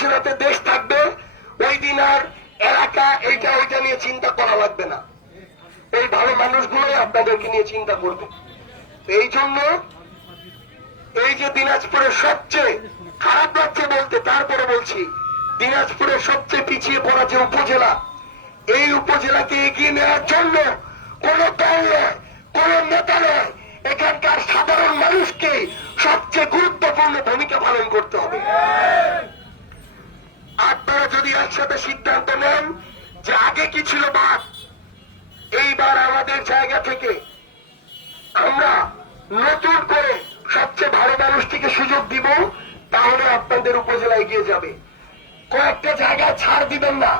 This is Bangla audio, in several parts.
মানুষের হাতে দেশ থাকবে, ওই দিন আর এলাকা এইটা ওইটা নিয়ে চিন্তা করা লাগবে না। এই ভালো মানুষগুলোই আপনাদেরকে নিয়ে চিন্তা করবে। এই জন্য এই যে দিনাজপুরের সবচেয়ে খারাপ লাগছে বলতে, তারপরে বলছি, দিনাজপুরের সবচেয়ে পিছিয়ে পড়া যে উপজেলা, এই উপজেলাকে এগিয়ে নেওয়ার জন্য কোন দল নয়, কোন নেতা নয়, এখানকার সাধারণ মানুষকে সবচেয়ে গুরুত্বপূর্ণ ভূমিকা পালন করতে হবে। আপনারা যদি একসাথে সিদ্ধান্ত নেন যে আগে কি ছিল বাদ, এইবার আমাদের জায়গা থেকে আমরা নতুন করে সবচেয়ে ভালো মানুষটিকে সুযোগ দিব, তাহলে আপনাদের উপজেলা এগিয়ে যাবে। কয়েকটা জায়গায় ছাড় দিবেন না।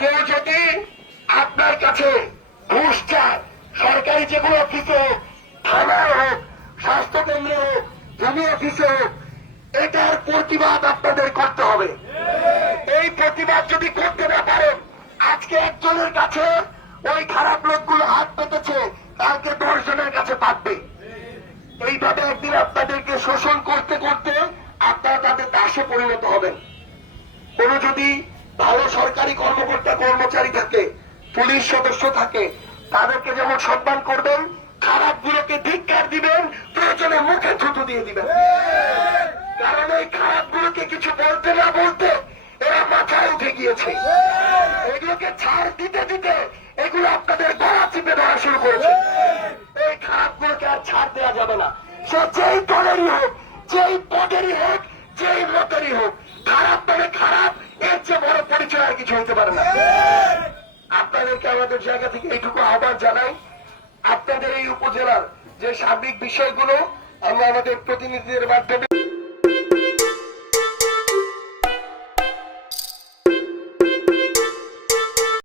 কেউ যদি আপনার কাছে ঘুষ চায়, সরকারি যেগুলো অফিসে হোক, থানায় হোক, স্বাস্থ্য কেন্দ্রে হোক, ভূমি অফিসে হোক, এটার প্রতিবাদ আপনাদের করতে হবে। এই প্রতিবাদ যদি করতে না পারেন, আজকে একজনের কাছে ওই খারাপ লোকগুলো হাত পেতেছে, কালকে 10 জনের কাছে পাতবে। এইভাবে একদিন আপনাদেরকে শোষণ করতে করতে আপনারা তাদের দাসে পরিণত হবেন। কোন যদি ভালো সরকারি কর্মকর্তা কর্মচারী থাকে, পুলিশ সদস্য থাকে, তাদেরকে যেমন সম্মান করবেন, খারাপ গুলোকে ধিক্কার দিবেন, প্রয়োজনে মুখে থুতু দিয়ে দিবেন। কারণ এই খারাপ গুলোকে কিছু বলতে না বলতে এরা মাথায় উঠে গিয়েছে। এগুলোকে ছাড় দিতে দিতে এগুলো আপনাদের গলা চিপে ধরা শুরু করেছে। এই খারাপ গুলোকে আর ছাড় দেওয়া যাবে না। সে যেই দলেরই হোক, যেই পদেরই হোক, যেই মতেরই হোক, খারাপ মানে খারাপ, এর চেয়ে বড় পরিচয় আর কিছু হতে পারে না। আপনাদেরকে আমাদের জায়গা থেকে এইটুকু আহ্বান জানাই, আপনাদের এই উপজেলার যে সার্বিক বিষয়গুলো আমরা আমাদের প্রতিনিধিদের মাধ্যমে